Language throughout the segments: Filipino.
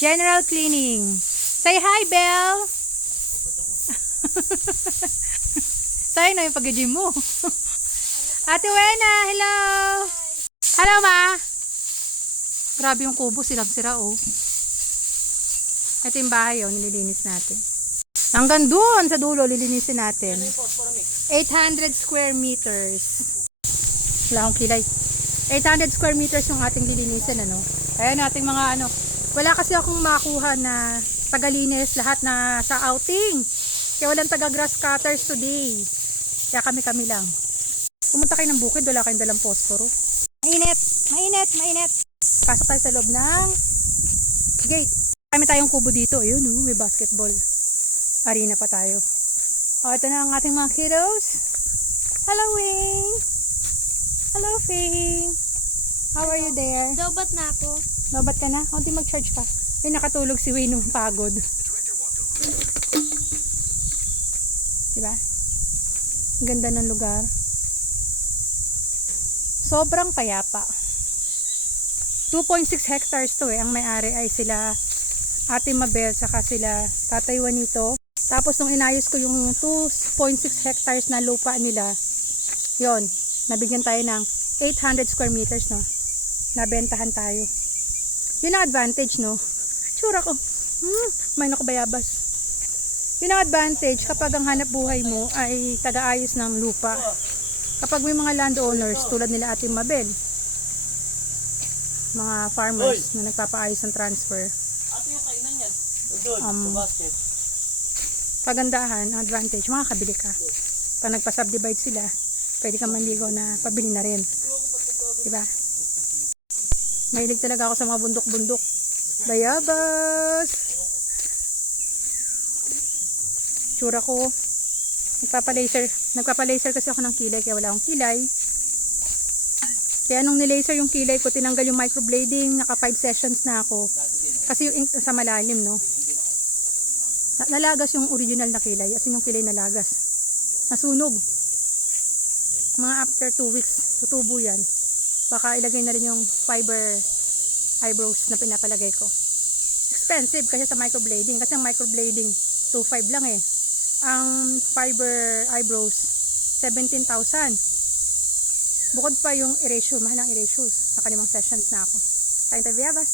General cleaning. Say hi, Belle. Sayang na yung pag-gym mo. Ate Wena, hello. Hello, ma. Grabe yung kubo, silang-sira, oh. Ito yung bahay, oh, nililinis natin. Hanggang doon sa dulo, lilinisin natin. 800 square meters. Wala akong kilay. 800 square meters yung ating lilinisin, ano. Ayan ating mga, ano. Wala kasi akong makuha na tagalinis lahat na sa outing. Kaya walang taga-grass cutters today. Kaya kami lang. Pumunta kayo ng bukid, wala kayong dalang posporo. Mainit, mainit, mainit. Pasok tayo sa loob ng gate. Kami tayong kubo dito. Ayun, may basketball. Arena pa tayo. O, ito na ang ating mga kiddos. Hello, Wing. Hello, Fame. How are you there? Lobat na ako. Lobat ka na? O, di mag-charge ka. Ay, nakatulog si Wayne nung pagod. Diba? Ang ganda ng lugar. Sobrang payapa. 2.6 hectares to eh. Ang may-ari ay sila Ate Mabel saka sila Tatay Juanito. Tapos nung inayos ko yung 2.6 hectares na lupa nila, yon, nabigyan tayo ng 800 square meters, no? Nabentahan tayo. Yun ang advantage, no? Tsura ko. May nakabayabas. Yun ang advantage kapag ang hanap buhay mo ay taga-ayos ng lupa. Kapag may mga landowners tulad nila Ate Mabel, mga farmers na nagpapaayos ng transfer, pagandahan, advantage, makakabili ka. Pag nagpa-subdivide sila, pwede ka manligaw na pabili na rin. Diba? Mahilig talaga ako sa mga bundok-bundok. Bayabas! Tsura ko. Nagpapa-laser kasi ako ng kilay, kaya wala akong kilay. Kaya nung nilaser yung kilay ko, tinanggal yung microblading, naka 5 sessions na ako. Kasi yung ink sa malalim, no? Nalagas yung original na kilay, as in yung kilay nalagas. Nasunog. Mga after 2 weeks, tutubo yan. Baka ilagay na rin yung fiber eyebrows na pinapalagay ko. Expensive kasi sa microblading. Kasi ang microblading, 2.5 lang eh. Ang fiber eyebrows, 17,000. Bukod pa yung erasure, mahal ang erasure. Nakalimang sessions na ako. Kain tayo, Biabas.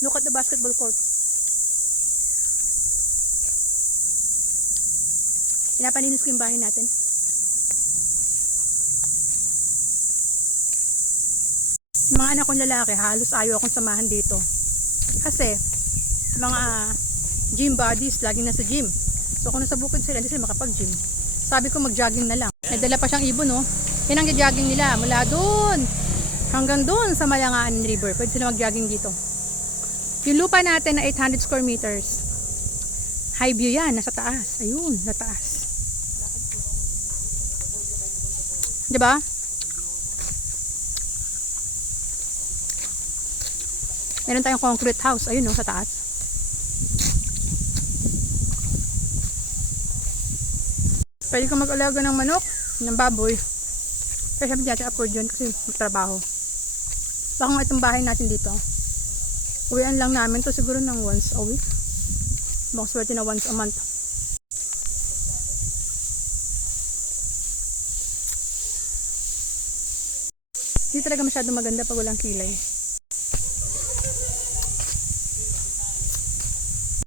Look at the basketball court. Pinapaninis ko yung bahay natin. Yung mga anak kong lalaki, halos ayaw akong samahan dito. Kasi, mga gym buddies, lagi na sa gym. So kung nasa bukid sila, hindi sila makapag-gym. Sabi ko mag-jogging na lang. May dala pa siyang ibon, no? Yan ang jogging nila. Mula doon hanggang doon sa Malangaan River. Pwede sila mag-jogging dito. Yung lupa natin na 800 square meters. High view yan, nasa taas. Ayun, nasa taas. Diba? Meron tayong concrete house. Ayun, no, sa taas. Pwede kang mag-alaga ng manok, ng baboy. Kaya sabi natin afford yun kasi magtrabaho. Baka itong bahay natin dito, uwian lang namin to siguro ng once a week. Baka swerte na once a month. Hindi talaga masyado maganda pag walang kilay.